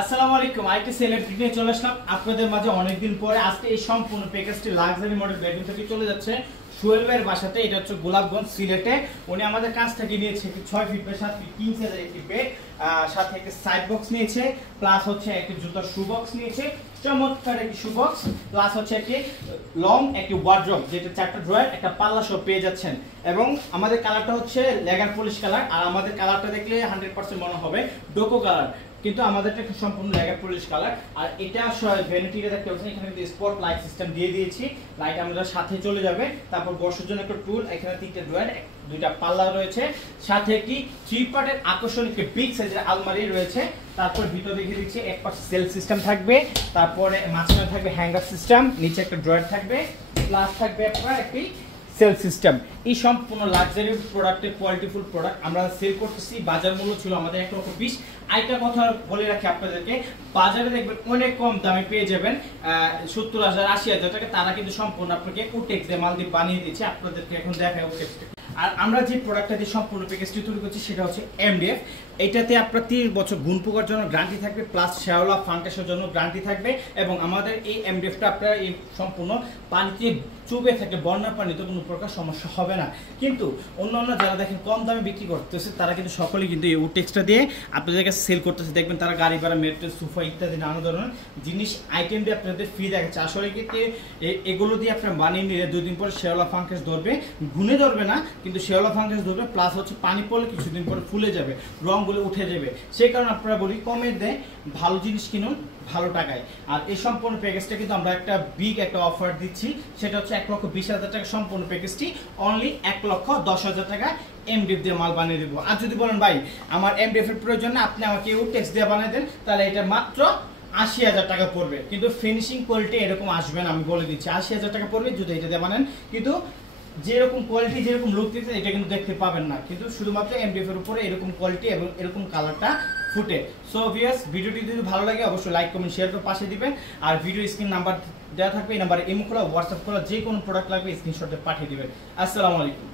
আসসালামু আলাইকুম। IT celebrity নিয়ে চলে আসলাম আপনাদের মাঝে অনেকদিন পরে। আজকে এই সম্পূর্ণ প্যাকেজটি লাক্সারি মডেল বেডরুম থেকে চলে যাচ্ছে সোহেল ভাইয়ের বাসাতে। এটা হচ্ছে গোলাপগঞ্জ সিলেটে। উনি আমাদের কাছ থেকে নিয়েছে 6 ফিট বাই 7 ফিট কিং সাইজের একটি বেড, সাথে একটা সাইড বক্স নিয়েছে, প্লাস হচ্ছে একটি জুতার শু বক্স নিয়েছে, চমৎকার একটি শু বক্স, প্লাস হচ্ছে একটি লং একটি ওয়ার্ড্রপ, যেটা 4টা ড্রয়ার একটা পাল্লা সহ পেয়ে যাচ্ছেন। এবং আমাদের কালারটা হচ্ছে লেগার পলিশ কালার, আর আমাদের কালারটা দেখলে 100% মনে হবে ডোকো কালার, কিন্তু আমাদেরটা সম্পূর্ণ লেগার পলিশ কালার। আর এটা ভ্যানিটিটা দেখতে পাচ্ছেন, এখানে কিন্তু স্পট লাইট সিস্টেম দিয়ে দিয়েছি, লাইট আমাদের সাথে চলে যাবে। তারপর বসার জন্য একটা টুল, এখানে 3টা ড্রয়ার, 2টা পাল্লা রয়েছে, সাথে একটি 3 পার্টের আকর্ষণীয় একটি বিগ সাইজের আলমারি রয়েছে। তারপর ভিতরে দেখে দিচ্ছি এক পাশে সেলফ সিস্টেম থাকবে, তারপরে মাঝখানে থাকবে হ্যাঙ্গার সিস্টেম, নিচে একটা ড্রয়ার থাকবে, প্লাস থাকবে আপনার একটি সেল সিস্টেম। এই সম্পূর্ণ লাক্সারি প্রোডাক্টের কোয়ালিটিফুল প্রোডাক্ট আমরা সেল করতেছি। বাজার মূল্য ছিল আমাদের 1,20,000। আরেকটা কথা বলে রাখি আপনাদেরকে, বাজারে দেখবেন অনেক কম দামে পেয়ে যাবেন, 70,000 80,000 টাকা। তারা কিন্তু সম্পূর্ণ আপনাকে উটেক্স দিয়ে মাল দিয়ে বানিয়ে দিচ্ছে। আপনাদেরকে এখন দেখায় উটেক্স। আর আমরা যে প্রোডাক্টটা দিয়ে সম্পূর্ণ প্যাকেজটি তৈরি করছি সেটা হচ্ছে এমডিএফ। এটাতে আপনার 30 বছর গুণ পোকার জন্য গ্যারান্টি থাকবে, প্লাস শ্যাওলা ফাঙ্গাসের জন্য গ্যারান্টি থাকবে। এবং আমাদের এই এমডিএফটা আপনার এই সম্পূর্ণ পানিতে চুবে থাকে, বন্যার পানিতে কোনো প্রকার সমস্যা হবে না। কিন্তু অন্যান্য যারা দেখেন কম দামে বিক্রি করতেছে, তারা কিন্তু সকলেই কিন্তু এই উটেক্সটা দিয়ে আপনাদের কাছে সেল করতেছে। দেখবেন তারা গাড়ি ভাড়া, মেট্রেস, সোফা ইত্যাদি নানা ধরনের জিনিস আইটেম দিয়ে আপনাদের ফ্রি দেখাচ্ছে। আসলে কিন্তু এগুলো দিয়ে আপনার বানিয়ে নিলে 2 দিন পরে শ্যাওলা ফাঙ্গাস ধরবে, ঘুনে ধরবে না কিন্তু শ্যাওলা ফাঙ্গাস ধরবে, প্লাস হচ্ছে পানি পড়লে কিছুদিন পরে ফুলে যাবে, রঙগুলো উঠে যাবে। সেই কারণে আপনারা বলি কমে দেয়, ভালো জিনিস কিনুন ভালো টাকায়। আর এই সম্পূর্ণ প্যাকেজটা কিন্তু আমরা একটা বিগ একটা অফার দিচ্ছি, সেটা হচ্ছে 1,20,000 টাকা সম্পূর্ণ প্যাকেজটি, অনলি 1,10,000 টাকা এমডিএফ দিয়ে মাল বানিয়ে দেবো। আর যদি বলেন ভাই আমার এমডিএফ এর প্রয়োজন না, আপনি আমাকে উটেক্স দিয়ে বানিয়ে দেন, তাহলে এটা মাত্র 80,000 টাকা পড়বে। কিন্তু ফিনিশিং কোয়ালিটি এরকম আসবে না, আমি বলে দিচ্ছি। 80,000 টাকা পড়বে যদি এটা দিয়ে বানান, কিন্তু যেরকম কোয়ালিটি যেরকম লুক দিচ্ছে এটা কিন্তু দেখতে পাবেন না। কিন্তু শুধুমাত্র এমডিএফ এর উপরে এরকম কোয়ালিটি এবং এরকম কালারটা ফুটে। সো ভিউয়ার্স, ভিডিওটি যদি ভালো লাগে অবশ্যই লাইক কমেন্ট শেয়ার করে পাশে দিবেন। আর ভিডিও স্ক্রিন নাম্বার দেওয়া থাকবে, এই নাম্বারে ইমো খোলা, হোয়াটসঅ্যাপ খোলা, যে কোনো প্রোডাক্ট লাগবে স্ক্রিনশটে পাঠিয়ে দিবেন। আসসালামু আলাইকুম।